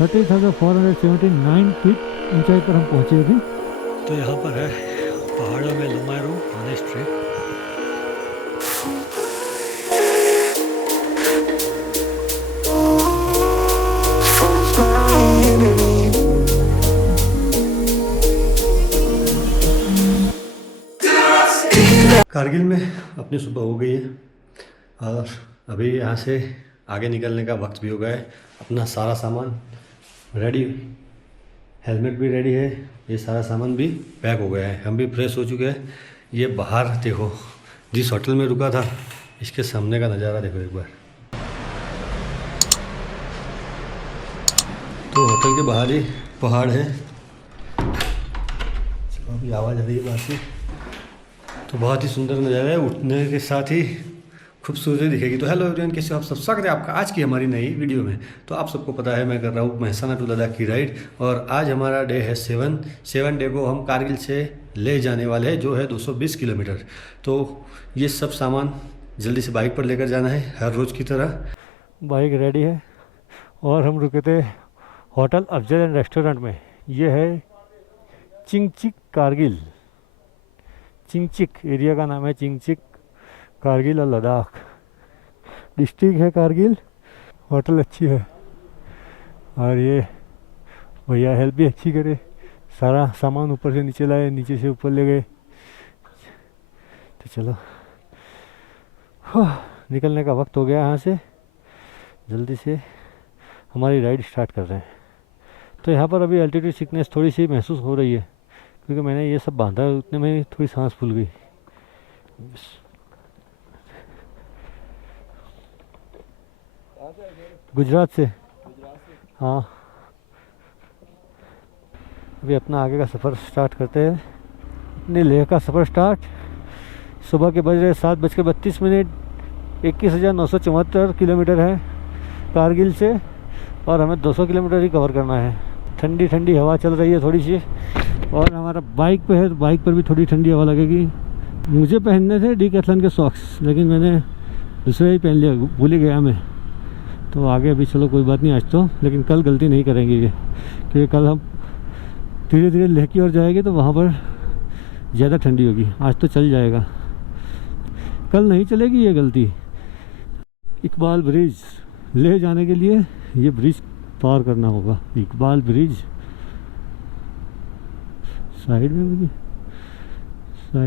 30,479 feet ऊंचाई पर हम पहुँचे अभी। तो यहाँ पर है पहाड़ों में लुमायरू मोनेस्ट्री। कारगिल में अपनी सुबह हो गई है और अभी यहाँ से आगे निकलने का वक्त भी हो गया है। अपना सारा सामान रेडी, हेलमेट भी रेडी है, ये सारा सामान भी पैक हो गया है। हम भी फ्रेश हो चुके हैं। ये बाहर देखो, जिस होटल में रुका था इसके सामने का नज़ारा देखो एक बार। तो होटल के बाहर ही पहाड़ है। चलो अभी आवाज़ आ रही है बाहर से। तो बहुत ही सुंदर नज़ारा है, उठने के साथ ही खूबसूरती दिखेगी। तो हेलो एवरीवन, कैसे हो आप सब? स्वागत है आपका आज की हमारी नई वीडियो में। तो आप सबको पता है मैं कर रहा हूँ मेहसाना टू लद्दाख की राइड और आज हमारा डे है 7 डे को हम कारगिल से ले जाने वाले हैं जो है 220 किलोमीटर। तो ये सब सामान जल्दी से बाइक पर लेकर जाना है हर रोज़ की तरह। बाइक रेडी है और हम रुके थे होटल अफजल एंड रेस्टोरेंट में। ये है चिंगचिक कारगिल। चिंगचिक एरिया का नाम है, चिंगचिक कारगिल और लद्दाख डिस्ट्रिक्ट है कारगिल। होटल अच्छी है और ये भैया हेल्प भी अच्छी करे। सारा सामान ऊपर से नीचे लाए, नीचे से ऊपर ले गए। तो चलो निकलने का वक्त हो गया यहाँ से। जल्दी से हमारी राइड स्टार्ट कर रहे हैं। तो यहाँ पर अभी एल्टीट्यूड सिकनेस थोड़ी सी महसूस हो रही है क्योंकि मैंने ये सब बांधा, उतने में थोड़ी सांस फूल गई। गुजरात से। हाँ, अभी अपना आगे का सफ़र स्टार्ट करते हैं। अपने लेह का सफ़र स्टार्ट सुबह के बज रहे 7:32। 21,974 किलोमीटर है कारगिल से और हमें 200 किलोमीटर ही कवर करना है। ठंडी ठंडी हवा चल रही है थोड़ी सी और हमारा बाइक पे है तो बाइक पर भी थोड़ी ठंडी हवा लगेगी। मुझे पहनने थे डिकैथलॉन के सॉक्स लेकिन मैंने दूसरे ही पहन लिया, भूल ही गया मैं। तो आगे अभी चलो कोई बात नहीं आज तो, लेकिन कल गलती नहीं करेंगे ये क्योंकि कल हम धीरे धीरे लेह की ओर जाएंगे तो वहाँ पर ज़्यादा ठंडी होगी। आज तो चल जाएगा, कल नहीं चलेगी ये गलती। इकबाल ब्रिज लेह जाने के लिए ये ब्रिज पार करना होगा। इकबाल ब्रिज साइड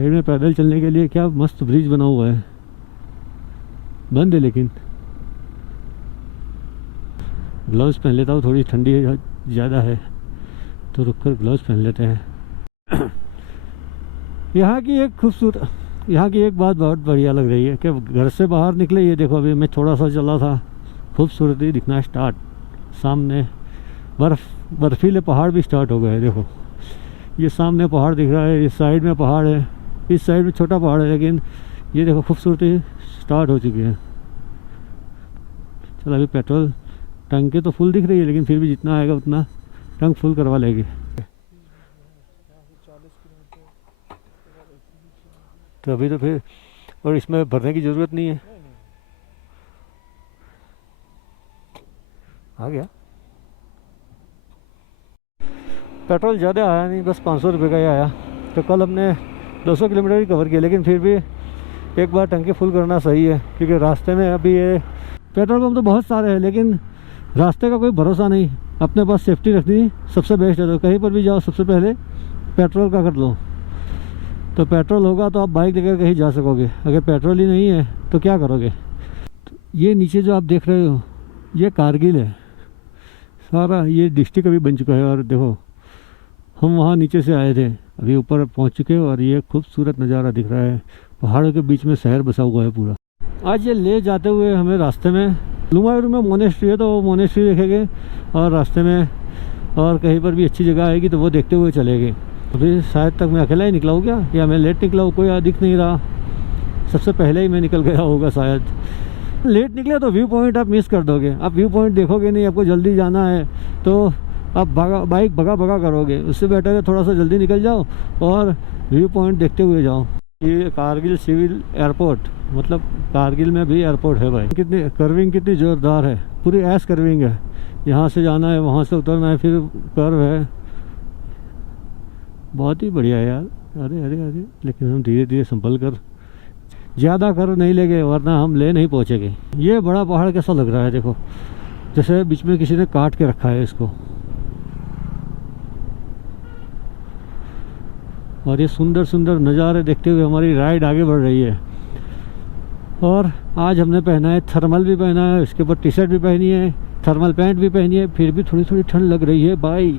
में पैदल चलने के लिए क्या मस्त ब्रिज बना हुआ है। बंद है लेकिन ग्लव्स पहन लेता हूँ, थोड़ी ठंडी ज़्यादा है तो रुककर ग्लव्स पहन लेते हैं। यहाँ की एक बात बहुत बढ़िया लग रही है कि घर से बाहर निकले, ये देखो अभी मैं थोड़ा सा चला था, खूबसूरती दिखना स्टार्ट। सामने बर्फीले पहाड़ भी स्टार्ट हो गए। देखो ये सामने पहाड़ दिख रहा है, इस साइड में पहाड़ है, इस साइड में छोटा पहाड़ है, लेकिन ये देखो खूबसूरती स्टार्ट हो चुकी है। चलो अभी पेट्रोल टंकी तो फुल दिख रही है लेकिन फिर भी जितना आएगा उतना टंक फुल करवा लेंगे। तो अभी तो फिर और इसमें भरने की ज़रूरत नहीं है। आ गया पेट्रोल ज़्यादा आया नहीं, बस 500 रुपये का ही आया। तो कल हमने 200 किलोमीटर ही कवर किया लेकिन फिर भी एक बार टंकी फुल करना सही है क्योंकि रास्ते में अभी ये पेट्रोल पंप तो बहुत सारे हैं लेकिन रास्ते का कोई भरोसा नहीं। अपने पास सेफ्टी रखनी सबसे बेस्ट है। तो कहीं पर भी जाओ सबसे पहले पेट्रोल का कर लो। तो पेट्रोल होगा तो आप बाइक लेकर कहीं जा सकोगे, अगर पेट्रोल ही नहीं है तो क्या करोगे। तो ये नीचे जो आप देख रहे हो ये कारगिल है सारा, ये डिस्ट्रिक्ट अभी बन चुका है। और देखो हम वहाँ नीचे से आए थे, अभी ऊपर पहुँच चुके हैं और ये खूबसूरत नज़ारा दिख रहा है। पहाड़ों के बीच में शहर बसा हुआ है पूरा। आज ये ले जाते हुए हमें रास्ते में लुमायरू में मोनेस्ट्री है तो वो मोनेस्ट्री देखेंगे और रास्ते में और कहीं पर भी अच्छी जगह आएगी तो वो देखते हुए चलेंगे। अभी शायद तक मैं अकेला ही निकला हूँ क्या, या मैं लेट निकला हूँ, कोई दिख नहीं रहा। सबसे पहले ही मैं निकल गया होगा शायद। लेट निकले तो व्यू पॉइंट आप मिस कर दोगे। आप व्यू पॉइंट देखोगे नहीं, आपको जल्दी जाना है तो आप बाइक भगा करोगे। उससे बेटर है थोड़ा सा जल्दी निकल जाओ और व्यू पॉइंट देखते हुए जाओ। ये कारगिल सिविल एयरपोर्ट, मतलब कारगिल में भी एयरपोर्ट है भाई। कितनी कर्विंग कितनी ज़ोरदार है, पूरी ऐश कर्विंग है। यहाँ से जाना है, वहाँ से उतरना है, फिर कर्व है। बहुत ही बढ़िया है यार। अरे अरे अरे, लेकिन हम धीरे धीरे संभल कर, ज़्यादा कर्व नहीं लेंगे वरना हम ले नहीं पहुँचेंगे। ये बड़ा पहाड़ कैसा लग रहा है देखो, जैसे बीच में किसी ने काट के रखा है इसको। और ये सुंदर सुंदर नज़ारे देखते हुए हमारी राइड आगे बढ़ रही है। और आज हमने पहना है, थर्मल भी पहना है, इसके ऊपर टी शर्ट भी पहनी है, थर्मल पैंट भी पहनी है, फिर भी थोड़ी थोड़ी ठंड लग रही है भाई।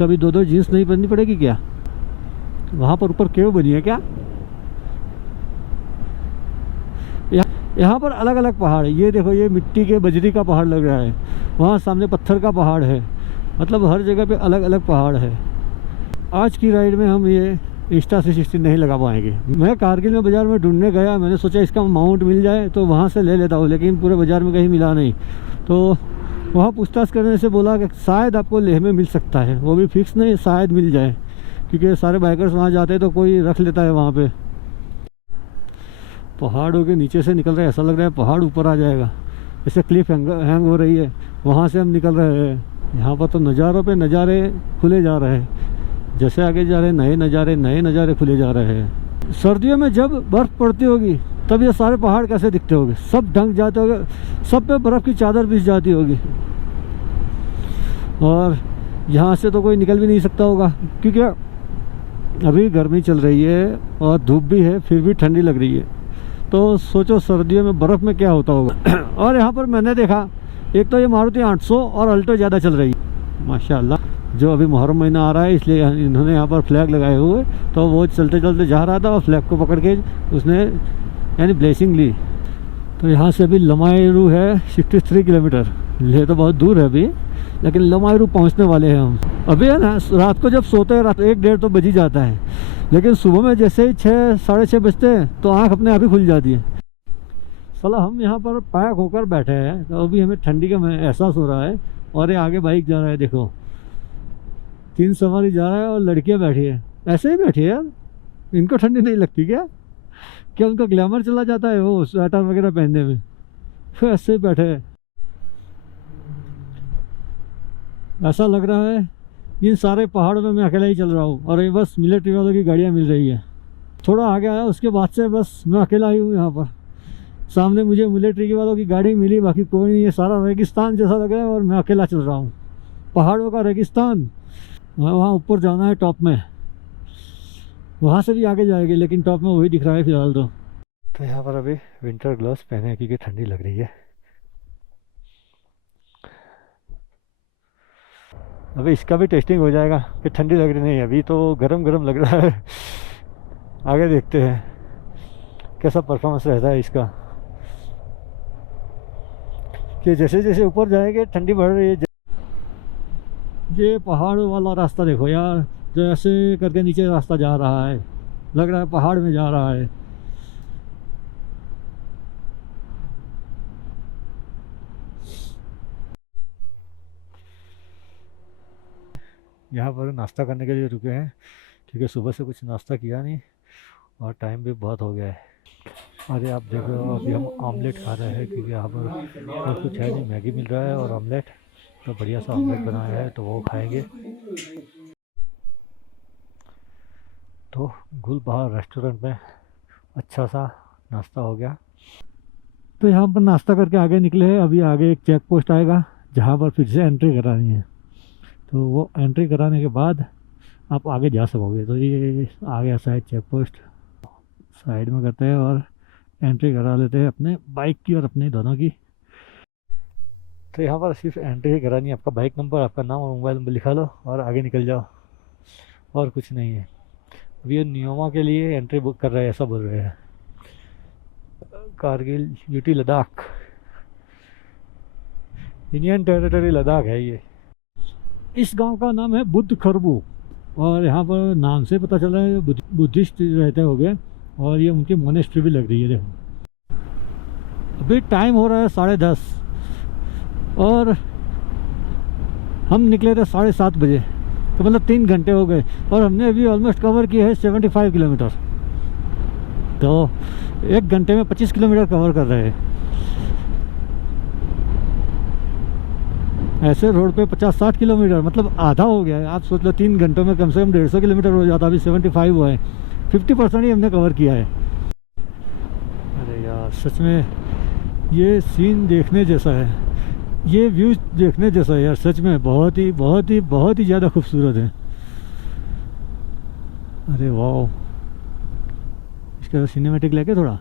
कभी दो दो जीन्स नहीं पहननी पड़ेगी क्या? वहाँ पर ऊपर केव बनी है क्या? यहाँ पर अलग अलग पहाड़ है। ये देखो, ये मिट्टी के बजरी का पहाड़ लग रहा है, वहाँ सामने पत्थर का पहाड़ है। मतलब हर जगह पे अलग अलग पहाड़ है। आज की राइड में हम ये इंस्टा 360 नहीं लगा पाएंगे। मैं कारगिल में बाज़ार में ढूंढने गया, मैंने सोचा इसका माउंट मिल जाए तो वहाँ से ले लेता हूँ, लेकिन पूरे बाज़ार में कहीं मिला नहीं। तो वहाँ पूछताछ करने से बोला कि शायद आपको लेह में मिल सकता है, वो भी फिक्स नहीं, शायद मिल जाए, क्योंकि सारे बाइकर्स वहाँ जाते हैं तो कोई रख लेता है वहाँ पे। पहाड़ों के नीचे से निकल रहे हैं, ऐसा लग रहा है पहाड़ ऊपर आ जाएगा, जैसे क्लिफ हैंग हो रही है, वहाँ से हम निकल रहे हैं। यहाँ पर तो नज़ारों पे नज़ारे खुले जा रहे हैं, जैसे आगे जा रहे नए नज़ारे खुले जा रहे हैं। सर्दियों में जब बर्फ़ पड़ती होगी तब ये सारे पहाड़ कैसे दिखते होंगे, सब ढंक जाते होंगे, सब पे बर्फ़ की चादर बिछ जाती होगी। और यहाँ से तो कोई निकल भी नहीं सकता होगा, क्योंकि अभी गर्मी चल रही है और धूप भी है, फिर भी ठंडी लग रही है। तो सोचो सर्दियों में बर्फ़ में क्या होता होगा। और यहाँ पर मैंने देखा, एक तो ये मारुति 800 और अल्टो ज़्यादा चल रही है माशाल्लाह। जो अभी मुहर्रम महीना आ रहा है इसलिए इन्होंने यहाँ पर फ्लैग लगाए हुए, तो वो चलते चलते जा रहा था और फ्लैग को पकड़ के उसने यानी ब्लेसिंग ली। तो यहाँ से अभी लमायरू है 63 किलोमीटर। ले तो बहुत दूर है अभी, लेकिन लमायरू पहुँचने वाले हैं हम। अभी है ना, रात को जब सोते हैं, रात 1-1:30 तो बज ही जाता है, लेकिन सुबह में जैसे ही 6 साढ़े 6 बजते हैं तो आँख अपने आप ही खुल जाती है। साला हम यहाँ पर पैक होकर बैठे हैं, तो अभी हमें ठंडी का एहसास हो रहा है। और ये आगे बाइक जा रहा है, देखो 3 सवारी जा रहा है और लड़कियाँ बैठी है, ऐसे ही बैठी है यार। इनको ठंडी नहीं लगती क्या? क्या उनका ग्लैमर चला जाता है वो स्वेटर वगैरह पहनने में? फिर ऐसे ही बैठे हैं। ऐसा लग रहा है इन सारे पहाड़ों में मैं अकेला ही चल रहा हूँ, और ये बस मिलिट्री वालों की गाड़ियाँ मिल रही है। थोड़ा आगे आया उसके बाद से बस मैं अकेला ही हूँ यहाँ पर। सामने मुझे मिलिट्री वालों की गाड़ी मिली, बाकी कोई नहीं है। सारा रेगिस्तान जैसा लग रहा है और मैं अकेला चल रहा हूँ, पहाड़ों का रेगिस्तान। वहाँ ऊपर जाना है टॉप में, वहाँ से भी आगे जाएंगे, लेकिन टॉप में वही दिख रहा है फिलहाल तो यहाँ पर अभी विंटर ग्लव्स पहने हैं क्योंकि ठंडी लग रही है। अभी इसका भी टेस्टिंग हो जाएगा कि ठंडी लग रही नहीं है, अभी तो गरम गरम लग रहा है। आगे देखते हैं कैसा परफॉर्मेंस रहता है इसका, कि जैसे जैसे ऊपर जाएंगे ठंडी बढ़ रही है। ये पहाड़ों वाला रास्ता देखो यार, जो ऐसे करके नीचे रास्ता जा रहा है, लग रहा है पहाड़ में जा रहा है। यहाँ पर नाश्ता करने के लिए रुके हैं, क्योंकि सुबह से कुछ नाश्ता किया नहीं और टाइम भी बहुत हो गया है। अरे आप देखो, अभी हम ऑमलेट खा रहे हैं, क्योंकि यहाँ पर और कुछ है नहीं, मैगी मिल रहा है और ऑमलेट। तो बढ़िया सा ऑमलेट बनाया है तो वो खाएंगे। तो गुलबहार रेस्टोरेंट में अच्छा सा नाश्ता हो गया। तो यहाँ पर नाश्ता करके आगे निकले हैं। अभी आगे एक चेक पोस्ट आएगा जहाँ पर फिर से एंट्री करानी है, तो वो एंट्री कराने के बाद आप आगे जा सकोगे। तो ये आगे ऐसा है चेक पोस्ट, साइड में करते हैं और एंट्री करा लेते हैं अपने बाइक की और अपनी दोनों की। तो यहाँ पर सिर्फ एंट्री ही करानी है, आपका बाइक नंबर, आपका नाम और मोबाइल नंबर लिखा लो और आगे निकल जाओ, और कुछ नहीं है। अभी ये नियोमा के लिए एंट्री बुक कर रहे हैं, ऐसा बोल रहे हैं। Kargil UT Ladakh, Indian territory Ladakh है ये। इस गांव का नाम है बुद्ध खरबू, और यहाँ पर नाम से पता चल रहा है बुद्धिस्ट रहते होंगे, और ये उनकी मोनेस्ट्री भी लग रही है। देखो अभी टाइम हो रहा है 10:30 और हम निकले थे 7:30 बजे, तो मतलब 3 घंटे हो गए और हमने अभी ऑलमोस्ट कवर किया है 75 किलोमीटर। तो 1 घंटे में 25 किलोमीटर कवर कर रहे हैं। ऐसे रोड पे 50-60 किलोमीटर, मतलब आधा हो गया है। आप सोच लो 3 घंटों में कम से कम 150 किलोमीटर हो जाता। अभी 75 हुआ है, 50% ही हमने कवर किया है। अरे यार सच में ये सीन देखने जैसा है, ये व्यू देखने जैसा है यार, सच में बहुत ही बहुत ही बहुत ही ज़्यादा खूबसूरत है। अरे वाह, इसका सिनेमैटिक लेके थोड़ा।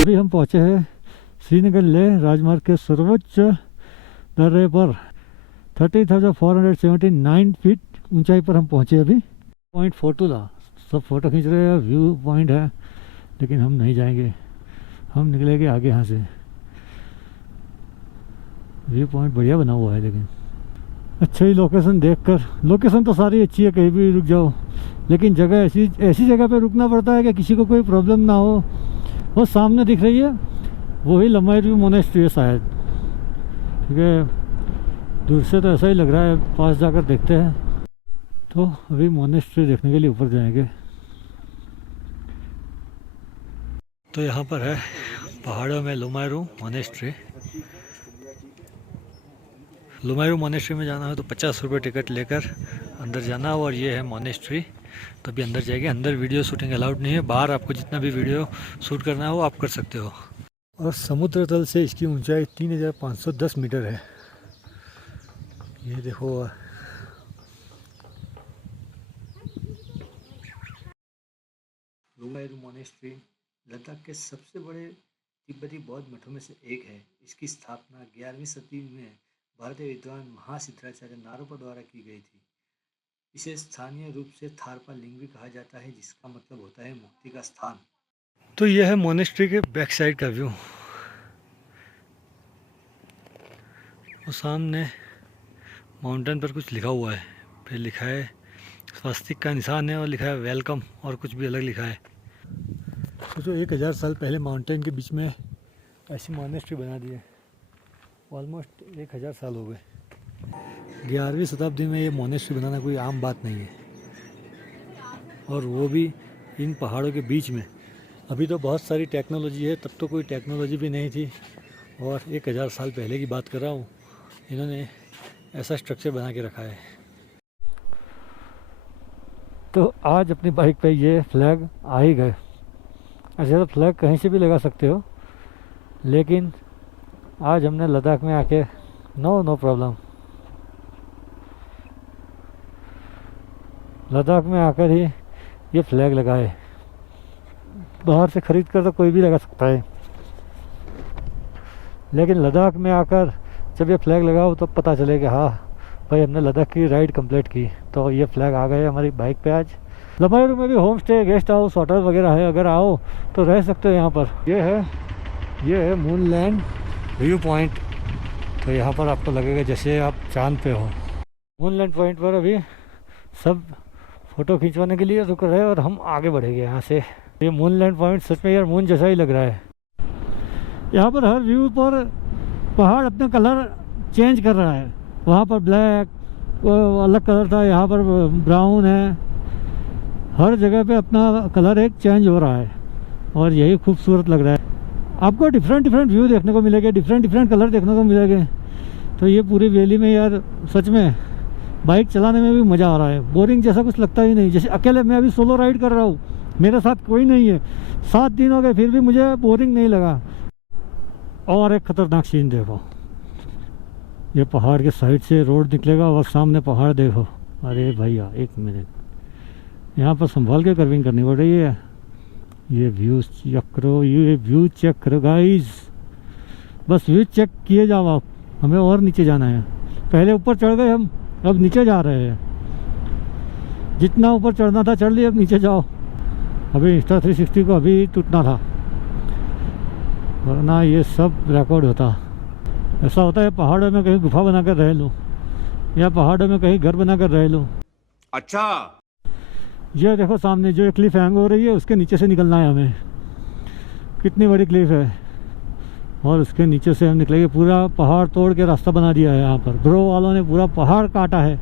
अभी हम पहुंचे हैं श्रीनगर लेह राजमार्ग के सर्वोच्च दर्रे पर। 30,479 फीट ऊंचाई पर हम पहुंचे। अभी पॉइंट फोटोला सब फ़ोटो खींच रहे हैं, व्यू पॉइंट है, लेकिन हम नहीं जाएंगे, हम निकलेंगे आगे यहाँ से। व्यू पॉइंट बढ़िया बना हुआ है, लेकिन अच्छा ही लोकेशन देखकर। लोकेशन तो सारी अच्छी है, कहीं भी रुक जाओ, लेकिन जगह ऐसी जगह पे रुकना पड़ता है कि किसी को कोई प्रॉब्लम ना हो। वो सामने दिख रही है वही लमायरू मोनेस्ट्री है शायद, क्योंकि दूर से तो ऐसा ही लग रहा है, पास जाकर देखते हैं। तो अभी मोनेस्ट्री देखने के लिए ऊपर जाएंगे। तो यहाँ पर है पहाड़ों में लमायरू मोनेस्ट्री। लमायरू मोनेस्ट्री में जाना है तो 50 रुपये टिकट लेकर अंदर जाना, और ये है मोनेस्ट्री। तभी अंदर जाएंगे। अंदर वीडियो शूटिंग अलाउड नहीं है, बाहर आपको जितना भी वीडियो शूट करना है वो आप कर सकते हो। और समुद्र तल से इसकी ऊंचाई 3,510 मीटर है। ये देखो, लमायरू मोनेस्ट्री लद्दाख के सबसे बड़े तिब्बती बौद्ध मठों में से एक है। इसकी स्थापना 11वीं सदी में भारतीय विद्वान महासिद्धाचार्य नारोपा द्वारा की गई थी। इसे स्थानीय रूप से थारपा लिंग भी कहा जाता है, जिसका मतलब होता है मुक्ति का स्थान। तो यह है मोनेस्ट्री के बैक साइड का व्यू। और सामने माउंटेन पर कुछ लिखा हुआ है, फिर लिखा है स्वस्तिक का निशान है, और लिखा है वेलकम, और कुछ भी अलग लिखा है। सोचो 1000 साल पहले माउंटेन के बीच में ऐसी मोनेस्ट्री बना दी है। ऑलमोस्ट 1000 साल हो गए। 11वीं शताब्दी में ये मोनेस्ट्री बनाना कोई आम बात नहीं है, और वो भी इन पहाड़ों के बीच में। अभी तो बहुत सारी टेक्नोलॉजी है, तब तो कोई टेक्नोलॉजी भी नहीं थी, और 1000 साल पहले की बात कर रहा हूँ, इन्होंने ऐसा स्ट्रक्चर बना के रखा है। तो आज अपनी बाइक पे ये फ्लैग आ ही गए। ऐसे तो फ्लैग कहीं से भी लगा सकते हो, लेकिन आज हमने लद्दाख में आके नो प्रॉब्लम। लद्दाख में आकर ही ये फ्लैग लगाए। बाहर से ख़रीद कर तो कोई भी लगा सकता है, लेकिन लद्दाख में आकर जब ये फ्लैग लगाओ तो पता चले कि हाँ भाई हमने लद्दाख की राइड कंप्लीट की। तो ये फ्लैग आ गए हमारी बाइक पे आज। लमायरू में भी home stay, guest house, hotel वगैरह है, अगर आओ तो रह सकते हो यहाँ पर। ये है मूनलैंड व्यू पॉइंट। तो यहाँ पर आपको लगेगा जैसे आप चांद पे हो। मूनलैंड पॉइंट पर अभी सब फ़ोटो खिंचवाने के लिए रुक रहे हैं, और हम आगे बढ़ेंगे यहाँ से। ये मूनलैंड पॉइंट सच में यार मून जैसा ही लग रहा है। यहाँ पर हर व्यू पर पहाड़ अपना कलर चेंज कर रहा है। वहाँ पर ब्लैक अलग कलर था, यहाँ पर ब्राउन है। हर जगह पे अपना कलर एक चेंज हो रहा है, और यही खूबसूरत लग रहा है। आपको डिफरेंट व्यू देखने को मिलेंगे, डिफरेंट कलर देखने को मिलेंगे। तो ये पूरी वैली में यार सच में बाइक चलाने में भी मज़ा आ रहा है। बोरिंग जैसा कुछ लगता ही नहीं। जैसे अकेले मैं अभी सोलो राइड कर रहा हूँ, मेरे साथ कोई नहीं है, 7 दिन हो गए, फिर भी मुझे बोरिंग नहीं लगा। और एक ख़तरनाक सीन देखो, ये पहाड़ के साइड से रोड निकलेगा और सामने पहाड़ देखो। अरे भैया 1 मिनट, यहाँ पर संभाल के कर्विंग करनी पड़ रही है। ये व्यू चेक करो, ये व्यू चेक करो गाइस, बस व्यू चेक किए जाओ आप। हमें और नीचे जाना है, पहले ऊपर चढ़ गए हम, अब नीचे जा रहे हैं। जितना ऊपर चढ़ना था चढ़ लिया, अब नीचे जाओ। अभी इंस्टा 360 को अभी टूटना था, वरना ये सब रिकॉर्ड होता। ऐसा होता है पहाड़ों में कहीं गुफा बनाकर रह लो, या पहाड़ों में कहीं घर बनाकर रह लो। अच्छा, ये देखो सामने जो क्लिफ हैंग हो रही है, उसके नीचे से निकलना है हमें। कितनी बड़ी क्लिफ है, और उसके नीचे से हम निकलेंगे। पूरा पहाड़ तोड़ के रास्ता बना दिया है यहाँ पर, ग्रो वालों ने पूरा पहाड़ काटा है।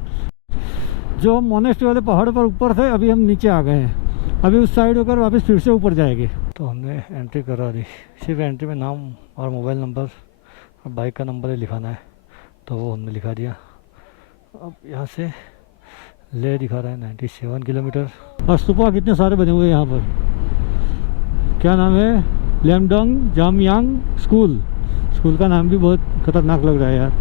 जो हम मोनेस्ट्री वाले पहाड़ पर ऊपर थे, अभी हम नीचे आ गए हैं। अभी उस साइड होकर वापस फिर से ऊपर जाएंगे। तो हमने एंट्री करा दी, सिर्फ एंट्री में नाम और मोबाइल नंबर और बाइक का नंबर ही लिखाना है, तो वो हमने लिखा दिया। अब यहाँ से ले दिखा रहा है 97 किलोमीटर। और स्तूपा कितने सारे बने हुए हैं यहाँ पर। क्या नाम है, लेमडोंग जामयांग स्कूल। स्कूल का नाम भी बहुत खतरनाक लग रहा है यार।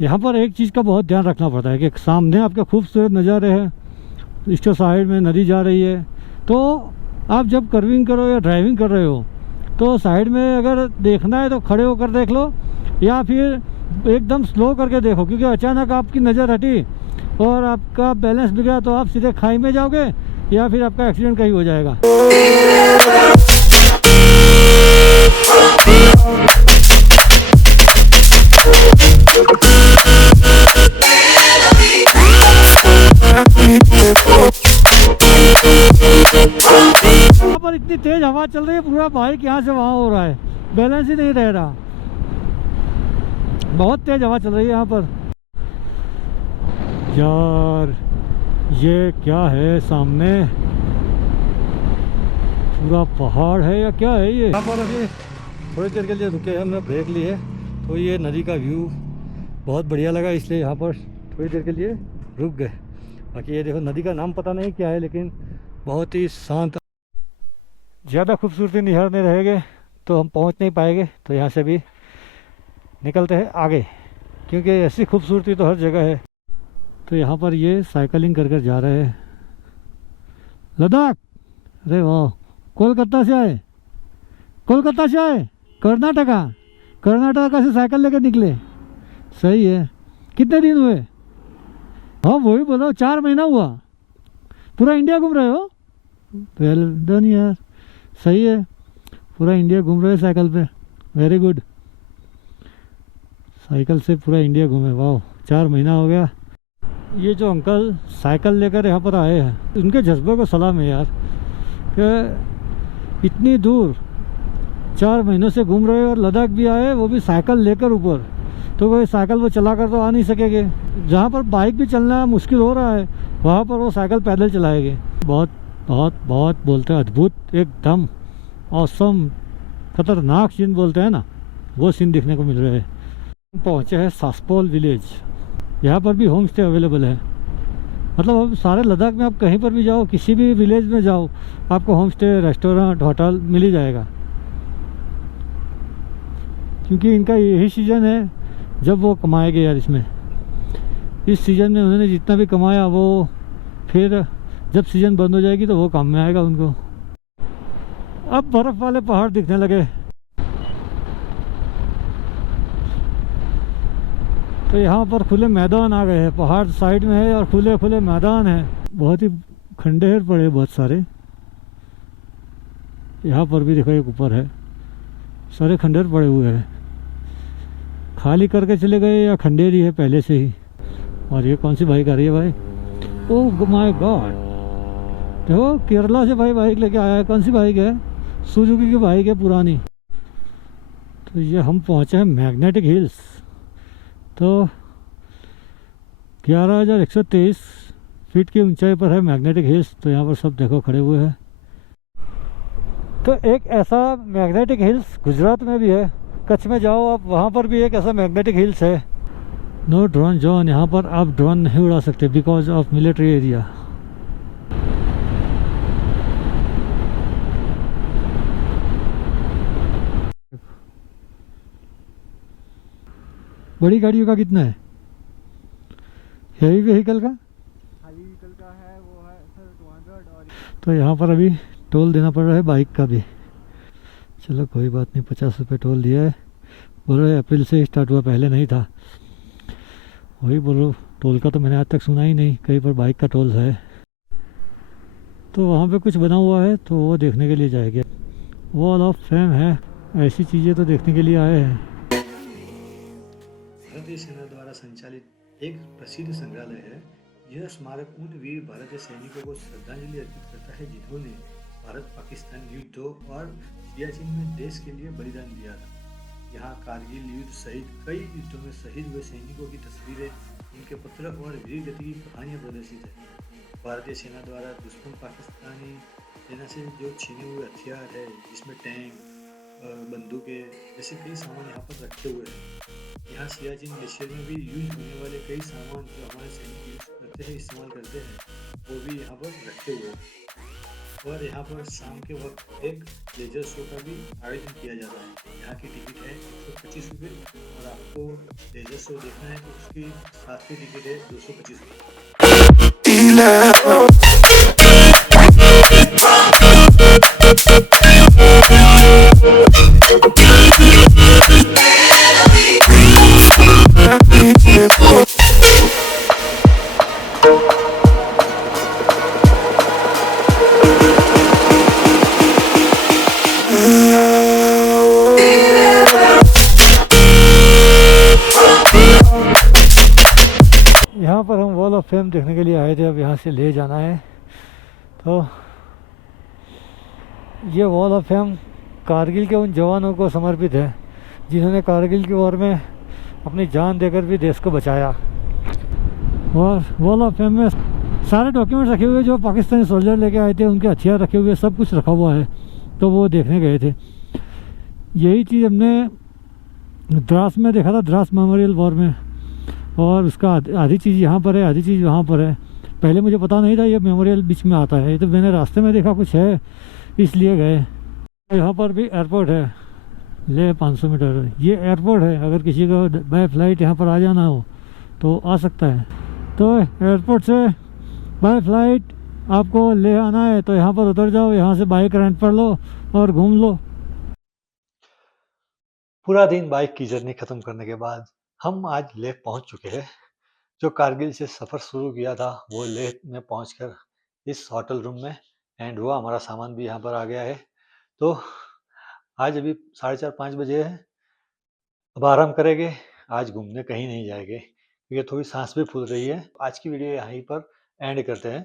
यहाँ पर एक चीज़ का बहुत ध्यान रखना पड़ता है कि सामने आपके खूबसूरत नज़ारे हैं, इसके साइड में नदी जा रही है, तो आप जब कर्विंग करो या ड्राइविंग कर रहे हो तो साइड में अगर देखना है तो खड़े होकर देख लो, या फिर एकदम स्लो करके देखो, क्योंकि अचानक आपकी नज़र हटी और आपका बैलेंस बिगड़ा तो आप सीधे खाई में जाओगे या फिर आपका एक्सीडेंट कहीं हो जाएगा। यहाँ पर इतनी तेज हवा चल रही है, पूरा बाइक यहाँ से वहाँ हो रहा है, बैलेंस ही नहीं रह रहा। बहुत तेज हवा चल रही है यहाँ पर। यार ये क्या है सामने, पूरा पहाड़ है या क्या है ये। यहाँ पर अभी थोड़ी देर के लिए रुके हैं, हमने ब्रेक ली है, तो ये नदी का व्यू बहुत बढ़िया लगा, इसलिए यहाँ पर थोड़ी देर के लिए रुक गए। बाकी ये देखो, नदी का नाम पता नहीं क्या है, लेकिन बहुत ही शांत। ज़्यादा खूबसूरती निहारने रहेंगे तो हम पहुँच नहीं पाएंगे, तो यहाँ से भी निकलते हैं आगे, क्योंकि ऐसी खूबसूरती तो हर जगह है। तो यहाँ पर ये साइकिलिंग कर कर जा रहे हैं लद्दाख। अरे वाह, कोलकाता से आए, कोलकाता से आए, कर्नाटका, कर्नाटका से साइकिल लेकर निकले। सही है। कितने दिन हुए? हाँ वही बोलो, 4 महीना हुआ। पूरा इंडिया घूम रहे हो? वेल डन यार, सही है, पूरा इंडिया घूम रहे हो साइकिल पे, वेरी गुड। साइकिल से पूरा इंडिया घूमे, वाह, 4 महीना हो गया। ये जो अंकल साइकिल लेकर यहाँ पर आए हैं, उनके जज्बे को सलाम है यार, कि इतनी दूर 4 महीनों से घूम रहे हो और लद्दाख भी आए, वो भी साइकिल लेकर ऊपर। तो कोई साइकिल वो चला कर तो आ नहीं सकेंगे, जहाँ पर बाइक भी चलना मुश्किल हो रहा है वहाँ पर वो साइकिल पैदल चलाएंगे। बहुत बहुत बहुत बोलते हैं अद्भुत, एकदम ऑसम, खतरनाक सीन बोलते हैं ना, वो सीन देखने को मिल रहे हैं। पहुँचे हैं सासपोल विलेज। यहाँ पर भी होम स्टे अवेलेबल है, मतलब अब सारे लद्दाख में आप कहीं पर भी जाओ, किसी भी विलेज में जाओ, आपको होम स्टे, रेस्टोरेंट, होटल मिल ही जाएगा। क्योंकि इनका यही सीज़न है जब वो कमाएंगे यार। इसमें इस सीज़न में उन्होंने जितना भी कमाया वो फिर जब सीज़न बंद हो जाएगी तो वो काम में आएगा उनको। अब बर्फ़ वाले पहाड़ दिखने लगे। तो यहाँ पर खुले मैदान आ गए हैं, पहाड़ साइड में है और खुले खुले मैदान है, बहुत ही खंडहर पड़े बहुत सारे। यहाँ पर भी देखो एक ऊपर है, सारे खंडहर पड़े हुए हैं, खाली करके चले गए या खंडेर ही है पहले से ही। और ये कौन सी बाइक आ रही है भाई, ओह माय गॉड, देखो केरला से भाई बाइक लेके आया है। कौन सी बाइक है? सुजुकी की बाइक है पुरानी। तो ये हम पहुँचे हैं मैग्नेटिक हिल्स। तो 11,123 फीट की ऊंचाई पर है मैग्नेटिक हिल्स। तो यहाँ पर सब देखो खड़े हुए हैं। तो एक ऐसा मैग्नेटिक हिल्स गुजरात में भी है, कच्छ में जाओ आप, वहाँ पर भी एक ऐसा मैग्नेटिक हिल्स है। नो ड्रोन जोन, यहाँ पर आप ड्रोन नहीं उड़ा सकते बिकॉज ऑफ मिलिट्री एरिया। बड़ी गाड़ियों का कितना है? हेवी व्हीकल का? खाली व्हीकल का है वो है सर 200। और तो यहाँ पर अभी टोल देना पड़ रहा है बाइक का भी। चलो कोई बात नहीं, 50 रुपये टोल दिया है। बोल रहे अप्रैल से स्टार्ट हुआ, पहले नहीं था। वही बोलो, टोल का तो मैंने आज तक सुना ही नहीं, कहीं पर बाइक का टोल है। तो वहाँ पे कुछ बना हुआ है तो वो देखने के लिए जाएंगे। वॉल ऑफ फेम है, ऐसी चीज़ें तो देखने के लिए आए हैं। भारतीय सेना द्वारा संचालित एक प्रसिद्ध संग्रहालय है। यह स्मारक उन वीर भारतीय सैनिकों को श्रद्धांजलि अर्पित करता है जिन्होंने भारत पाकिस्तान युद्ध और सियाचिन में देश के लिए बलिदान दिया था। यहाँ कारगिल युद्ध सहित कई युद्धों में शहीद हुए सैनिकों की तस्वीरें, उनके पत्र और वीर गति की कहानियाँ प्रदर्शित है। भारतीय सेना द्वारा दुश्मन पाकिस्तानी सेना से जो छीने हुए हथियार है, जिसमें टैंक, बंदूकें जैसे कई सामान यहाँ पर रखे हुए हैं। यहाँ सियाचिन ग्लेशियर में भी यूज होने वाले कई सामान जो हमारे सैनिक यूज करते हैं, इस्तेमाल करते हैं, वो भी यहाँ पर रखे हुए हैं। और यहाँ पर शाम के वक्त एक लेजर शो का भी आयोजन किया जाता है। यहाँ की टिकट है 125 रुपये और आपको लेजर शो देखना है तो उसकी साथ की टिकट है 225 रुपये। यहाँ पर हम वॉल ऑफ फेम देखने के लिए आए थे, अब यहाँ से ले जाना है। तो ये वॉल ऑफ फेम कारगिल के उन जवानों को समर्पित है जिन्होंने कारगिल की वॉर में अपनी जान देकर भी देश को बचाया। और वॉल ऑफ फेम में सारे डॉक्यूमेंट्स रखे हुए जो पाकिस्तानी सोल्जर लेके आए थे, उनके हथियार रखे हुए, सब कुछ रखा हुआ है। तो वो देखने गए थे। यही चीज़ हमने द्रास में देखा था, द्रास मेमोरियल वॉर में। और उसका आधी चीज़ यहाँ पर है, आधी चीज़ वहाँ पर है। पहले मुझे पता नहीं था ये मेमोरियल बीच में आता है, ये तो मैंने रास्ते में देखा कुछ है इसलिए गए। यहाँ पर भी एयरपोर्ट है, ले 500 मीटर ये एयरपोर्ट है। अगर किसी को बाय फ्लाइट यहाँ पर आ जाना हो तो आ सकता है। तो एयरपोर्ट से बाय फ्लाइट आपको ले आना है तो यहाँ पर उतर जाओ, यहाँ से बाइक रेंट पर लो और घूम लो। पूरा दिन बाइक की जर्नी खत्म करने के बाद हम आज लेह पहुंच चुके हैं। जो कारगिल से सफ़र शुरू किया था वो लेह में पहुंचकर इस होटल रूम में एंड हुआ। हमारा सामान भी यहाँ पर आ गया है। तो आज अभी 4:30-5 बजे है। अब आराम करेंगे, आज घूमने कहीं नहीं जाएंगे क्योंकि थोड़ी सांस भी फूल रही है। आज की वीडियो यहीं पर एंड करते हैं।